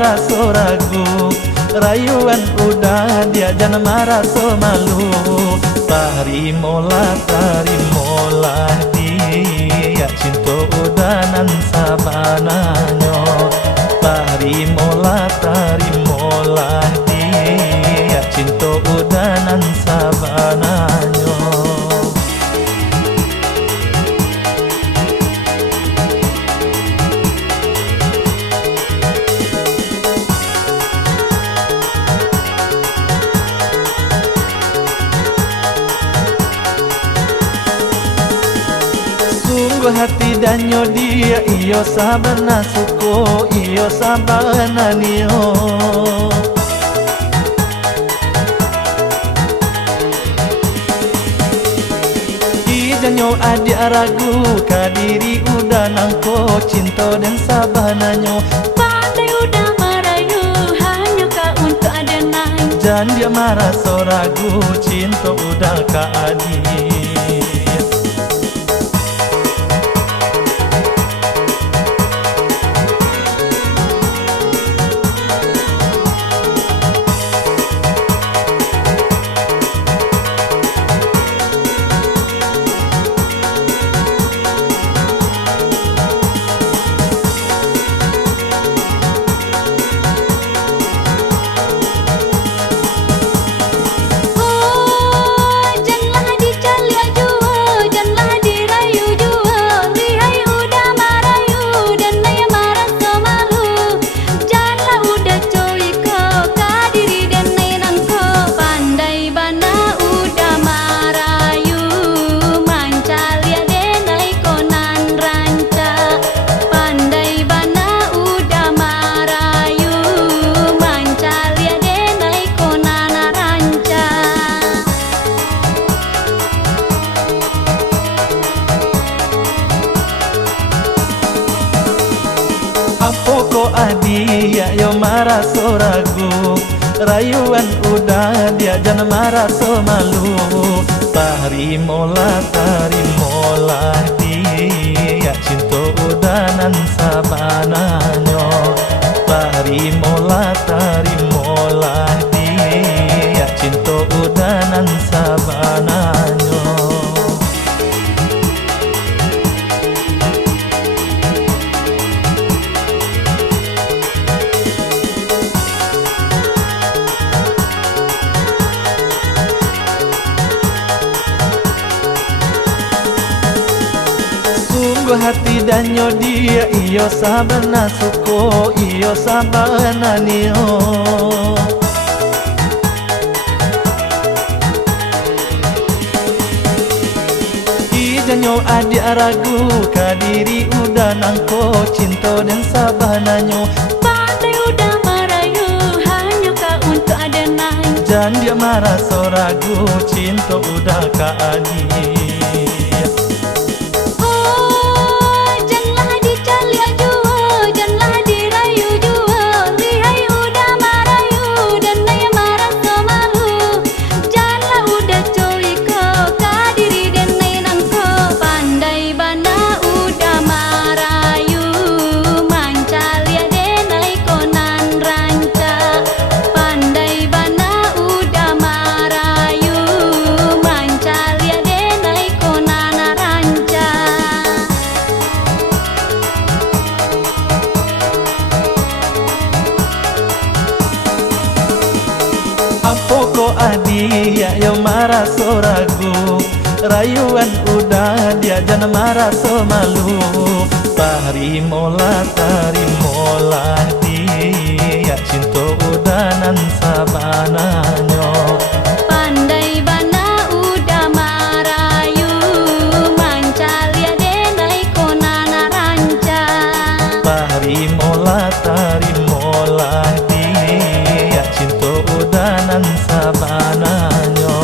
marah so ragu, rayuan udah dia jangan marah so malu. Tarimolah dia cinta udanan sabananyo. Tarimolah dia cinta udanan sabananyo. Sungguh hati danyo dia iyo sabana suko iyo sabana niyo. Ijanyo adik ragu kadiri udah nangko cinta dan sabananyo. Pandai udah merayu hanya kau untuk adenai. Jangan dia marah so ragu cinta udah ka adik. Pokok adia yo marah so ragu, rayuan udah dia jangan marah so malu. Tarimolah dia cinta udanan sabananyo. Tarimolah dia cinta udanan sabananyo. Sungguh hati danyo dia iyo sabana suko iyo sabana niyo. Ijanyo adik ragu kadiri udah nangko cinta dan sabananyo. Pandai udah merayu hanya kau untuk adenai. Jangan dia marah so ragu cinta udah ka adik. Pokok adia yo marah so ragu, rayuan udah dia jangan marah so malu. Tarimolah dia cinta udanan sabananyo. Pandai bana udah merayu mancal ya denai konana ranca. Tarimolah dia cinta udanan sabananyo.